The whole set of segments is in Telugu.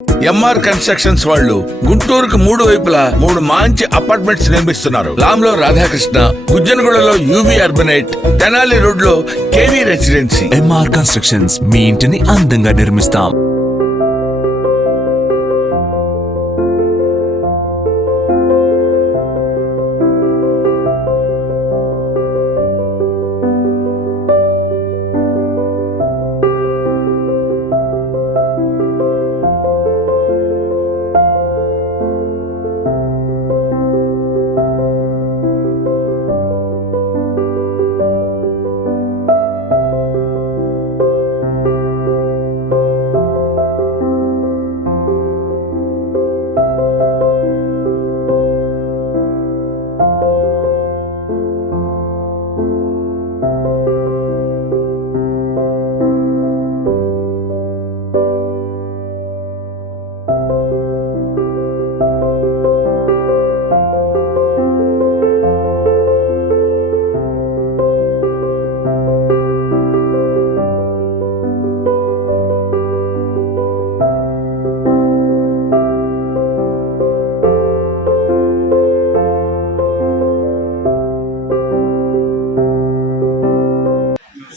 ఎంఆర్ కన్స్ట్రక్షన్స్ వాళ్ళు గుంటూరుకు 3 వైపులా 3 మంచి అపార్ట్మెంట్స్ నిర్మిస్తున్నారు. లాంలో రాధాకృష్ణ, గుజ్జనగూడలో యూవి అర్బనైట్, తెనాలి రోడ్ లో కేవీ రెసిడెన్సీ. ఎంఆర్ కన్స్ట్రక్షన్స్, మీ ఇంటిని అందంగా నిర్మిస్తాం.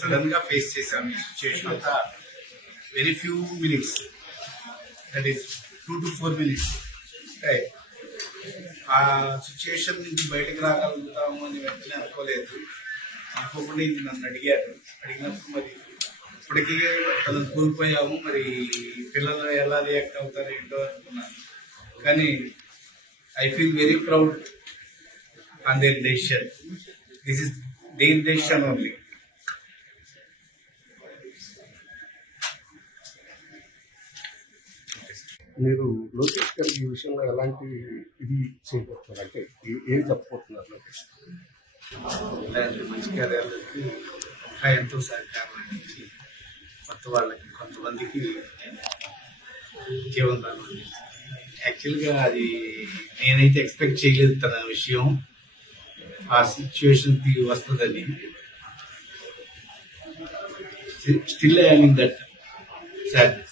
సడన్ గా ఫేస్ చేసాం ఈ సిచ్యుయేషన్ అంతా. Very few minutes, that is 2 to 4 minutes. ఆ సిచ్యుయేషన్ నుంచి బయటకు రాగలుగుతాము అని వెంటనే అనుకోలేదు. అనుకోకుండా ఇది నన్ను అడిగినప్పుడు మరి ఇప్పటికీ తనను కోల్పోయాము, మరి పిల్లలు ఎలా రియాక్ట్ అవుతారు ఏంటో అనుకున్నాను. కానీ I feel very proud on their decision. This is their decision only. మీరు లోకేష్ గారికి ఈ విషయంలో ఎలాంటి ఇది చేయబోతున్నారు, అంటే ఏం చెప్పబోతున్నారు లోకేష్? ఇలాంటి మంచి కార్యాలకి ఇంకా ఎంతో సహకారం అందించి కొత్త వాళ్ళకి కొంతమందికి జీవనాలు యాక్చువల్గా అది నేనైతే ఎక్స్పెక్ట్ చేయలేదు తన విషయం ఆ సిచ్యువేషన్కి వస్తుందని. Still I mean that sadness.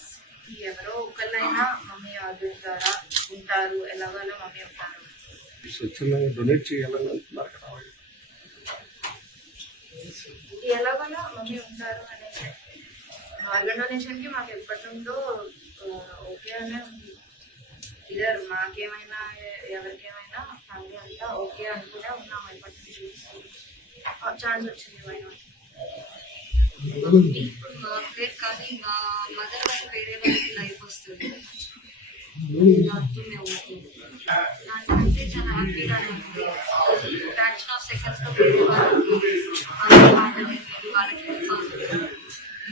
ఎవరో ఒకళ్ళైనా మమ్మీ ఆదుతారా ఉంటారు, ఎలాగోలా మమ్మీ ఉంటారు. స్వచ్ఛందంగా డొనేట్ చేయాలని అంటున్నారు కదా, ఎలాగోలా మమ్మీ ఉంటారు అనే ఆర్గన్ డొనేషన్ కి మాకు ఎప్పటి నుండో ఓకే అనే ఉంది. ఇద్దరు మాకేమైనా ఎవరికేమైనా ఫ్యామిలీ అంతా ఓకే అనుకునే ఉన్నాం ఎప్పటి నుంచి. ఛాన్స్ వచ్చింది వైనా కానీ మా మదర్ వైపు వేరే వాళ్ళకి లైఫ్ వస్తుంది. నాకంటే చాలా హ్యాపీగానే ఉంది.